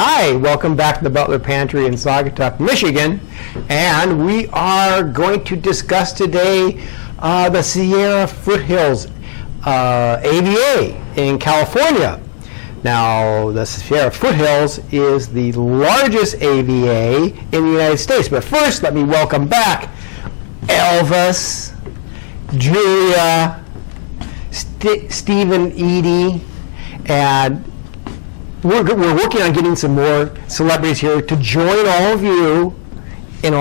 Hi, welcome back to the Butler Pantry in Saugatuck, Michigan. And we are going to discuss today the Sierra Foothills AVA in California. Now, the Sierra Foothills is the largest AVA in the United States. But first, let me welcome back Elvis, Julia, Stephen, Edie, and we're working on getting some more celebrities here to join all of you in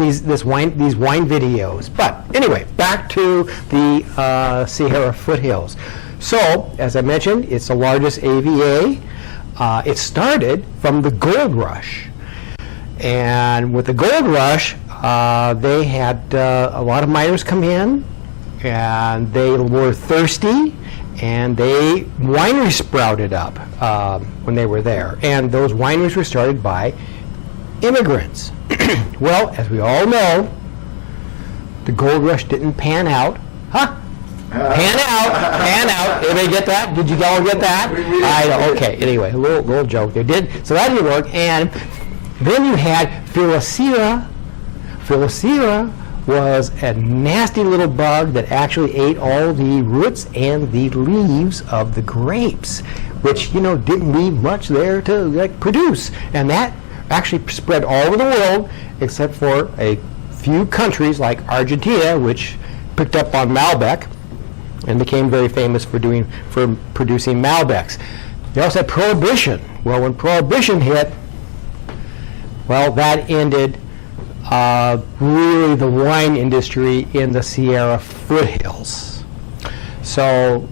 these wine videos. But anyway, back to the Sierra Foothills. So, as I mentioned, it's the largest AVA. It started from the gold rush, and with the gold rush, they had a lot of miners come in, and they were thirsty. And wineries sprouted up when they were there. And those wineries were started by immigrants. Well, as we all know, the gold rush didn't pan out. Huh? Pan out. Anybody get that? Did you all get that? I know. Okay. Anyway, a little joke there. So that didn't work. And then you had Phylloxera. Phylloxera was a nasty little bug that actually ate all the roots and the leaves of the grapes, which, didn't leave much there to produce. And that actually spread all over the world, except for a few countries like Argentina, which picked up on Malbec and became very famous for producing Malbecs. They also had Prohibition. Well, when Prohibition hit, that ended really the wine industry in the Sierra Foothills. So,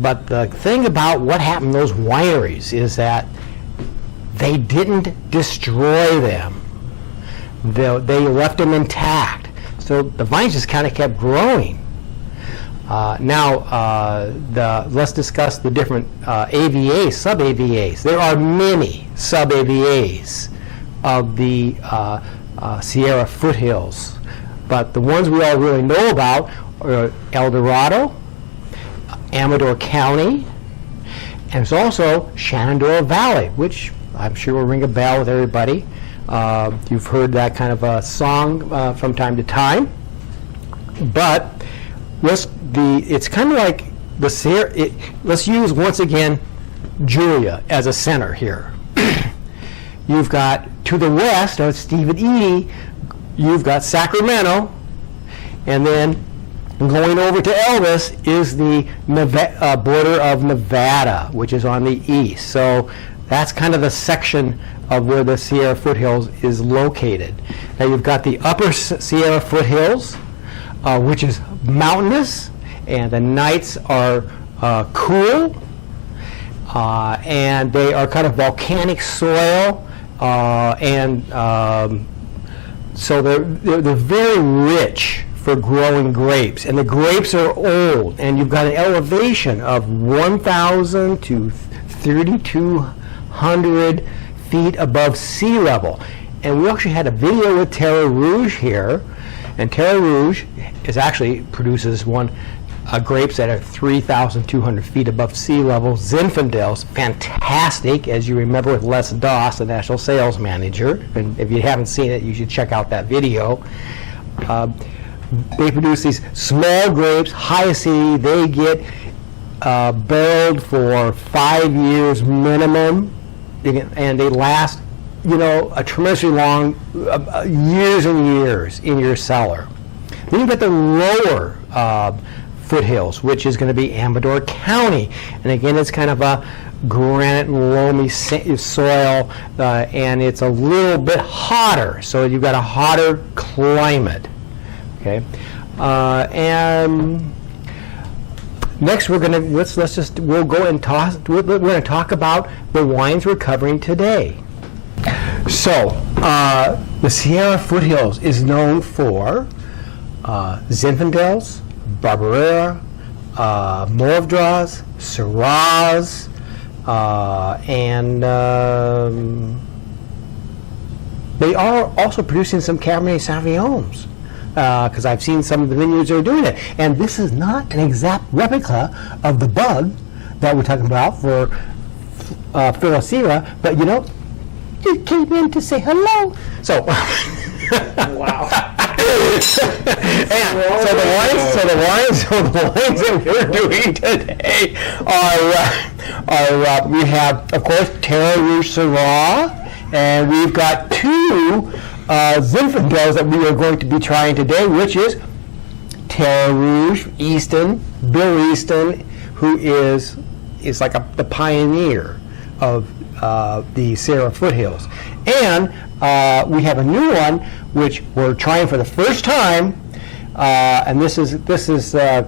but the thing about what happened to those wineries is that they didn't destroy them. They left them intact. So the vines just kind of kept growing. Let's discuss the different AVAs, sub-AVAs. There are many sub-AVAs of the Sierra Foothills, but the ones we all really know about are El Dorado, Amador County, and it's also Shenandoah Valley, which I'm sure will ring a bell with everybody. You've heard that kind of a song from time to time, but it's kind of like the Sierra. Let's use once again Julia as a center here. You've got, to the west of Stephen Edie, you've got Sacramento, and then going over to Elvis is the border of Nevada, which is on the east. So that's kind of the section of where the Sierra Foothills is located. Now you've got the upper Sierra Foothills, which is mountainous, and the nights are cool, and they are kind of volcanic soil. So they're very rich for growing grapes, and the grapes are old, and you've got an elevation of 1,000 to 3,200 feet above sea level. And we actually had a video with Terre Rouge here, and Terre Rouge produces grapes that are 3,200 feet above sea level. Zinfandels, fantastic, as you remember, with Les Doss, the national sales manager. And if you haven't seen it, you should check out that video. They produce these small grapes, high acidity. They get barreled for 5 years minimum, and they last, a tremendously long, years and years in your cellar. Then you've got the lower Foothills, which is going to be Amador County, and again, it's kind of a granite and loamy soil, and it's a little bit hotter, so you've got a hotter climate. Okay, and next we're going to we're going to talk about the wines we're covering today. So the Sierra Foothills is known for Zinfandels, Barbera, Mourvedres, Syrahs, and they are also producing some Cabernet Sauvignons, because I've seen some of the vineyards that are doing it. And this is not an exact replica of the bug that we're talking about for Philocera, but you came in to say hello. So, Wow. and so the wines that we're doing today are we have, of course, Terra Rouge Syrah, and we've got two Zinfandels that we are going to be trying today, which is Terra Rouge Easton, Bill Easton, who is like the pioneer of the Sierra Foothills. And we have a new one which we're trying for the first time, and this is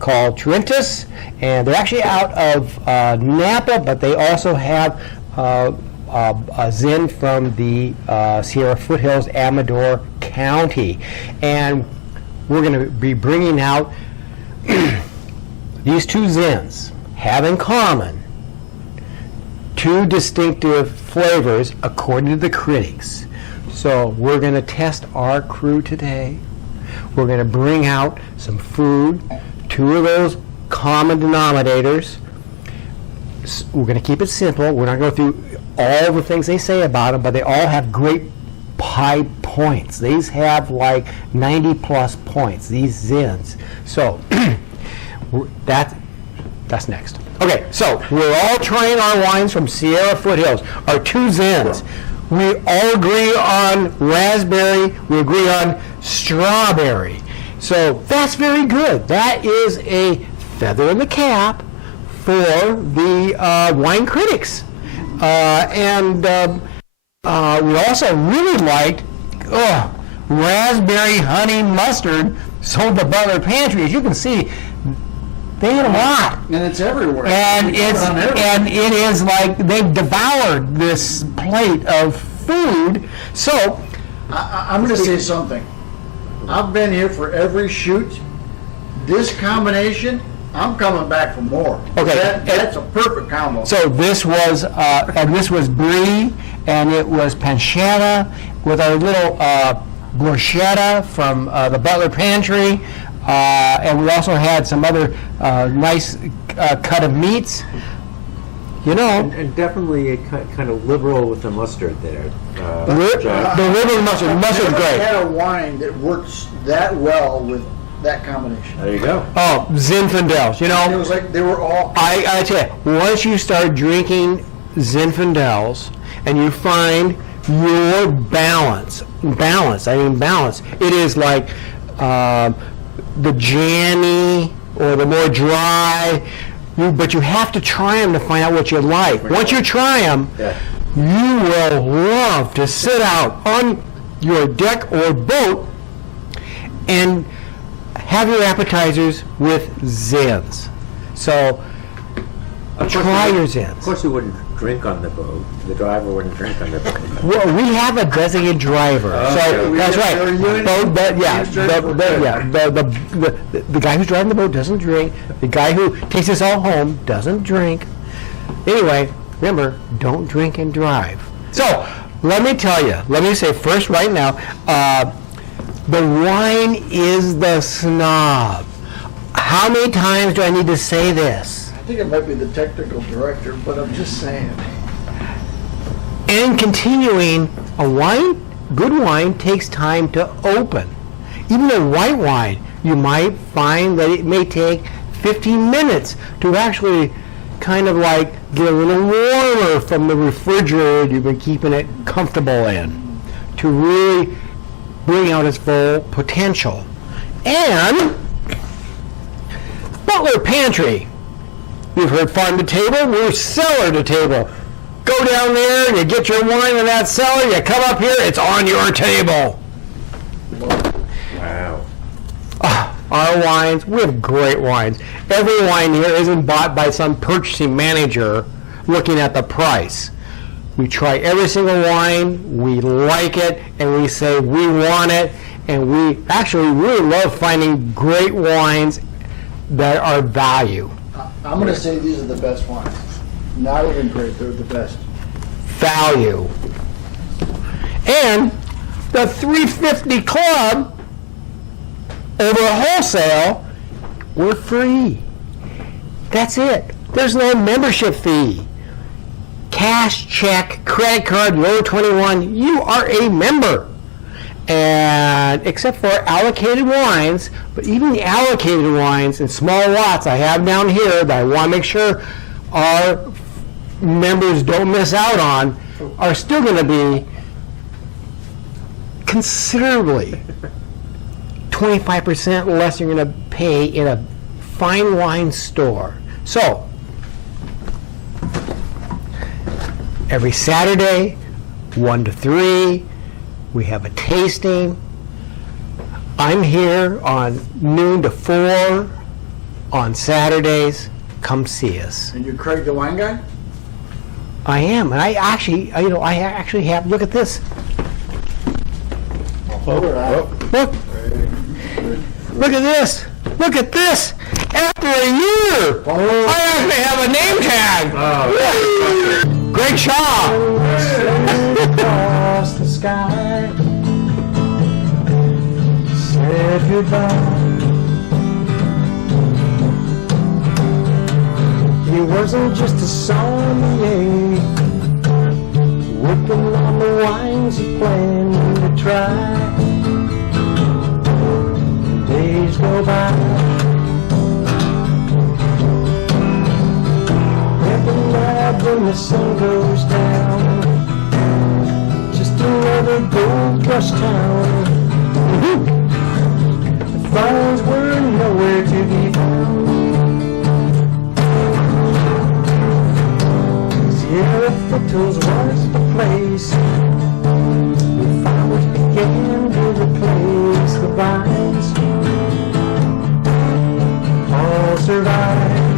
called Trentus, and they're actually out of Napa, but they also have a Zin from the Sierra Foothills, Amador County, and we're going to be bringing out these two Zins have in common two distinctive flavors according to the critics. So we're going to test our crew today. We're going to bring out some food, two of those common denominators. We're going to keep it simple. We're not going to go through all the things they say about them, but they all have great high points. These have like 90 plus points, these Zins. So that's next. Okay, so we're all trying our wines from Sierra Foothills, our two Zins. We all agree on raspberry, we agree on strawberry. So that's very good. That is a feather in the cap for the wine critics. And we also really liked raspberry honey mustard sold at the Butler Pantry. As you can see, they eat a lot. And it's everywhere. And it is like they've devoured this plate of food. So I'm going to say something. I've been here for every shoot. This combination, I'm coming back for more. Okay. That's a perfect combo. So this was brie, and it was pancetta with our little bruschetta from the Butler Pantry, and we also had some other nice cut of meats. And definitely kind of liberal with the mustard there. The liberal mustard. Mustard's I've great. never had a wine that works that well with that combination. There you go. Oh, Zinfandels. It was like they were all. I tell you, once you start drinking Zinfandels and you find your balance, it is like the jammy or the more dry, but you have to try them to find out what you like. Once you try them, you will love to sit out on your deck or boat and have your appetizers with Zins. So try your Zins. Of course, you wouldn't drink on the boat. The driver wouldn't drink on the boat. Well, we have a designated driver, so that's right. The guy who's driving the boat doesn't drink. The guy who takes us all home doesn't drink. Anyway, remember, don't drink and drive. So let me tell you. Let me say first, right now, the wine is the snob. How many times do I need to say this? I think it might be the technical director, but I'm just saying. And continuing, good wine takes time to open. Even a white wine, you might find that it may take 15 minutes to actually kind of like get a little warmer from the refrigerator you've been keeping it comfortable in to really bring out its full potential. And Butler Pantry. You've heard farm to table, we're cellar to table. Go down there, you get your wine in that cellar, you come up here, it's on your table. Wow. Our wines, we have great wines. Every wine here isn't bought by some purchasing manager looking at the price. We try every single wine, we like it, and we say we want it, and we actually really love finding great wines that are value. I'm going to say these are the best wines. Not even great, they're the best. Value. And the 350 Club over wholesale, we're free. That's it. There's no membership fee. cash, check, credit card, you're over 21, you are a member. And except for allocated wines, but even the allocated wines in small lots I have down here that I want to make sure our members don't miss out on, are still going to be considerably 25% less you're going to pay in a fine wine store. So, every Saturday, 1 to 3, we have a tasting. I'm here on noon to 4 on Saturdays. Come see us. And you're Craig the wine guy? I am, and I actually have. Look at this. Look. Look at this. Look at this. After a year, I actually have a name tag. Greg Shaw. Across the sky, said goodbye. He wasn't just a sommelier, working on the wines he planned to try. Days go by, every night when the sun goes down, just another gold rush town. The phones were nowhere to be found. Sierra Foothills was the place where farmers began to replace the vines. All survived.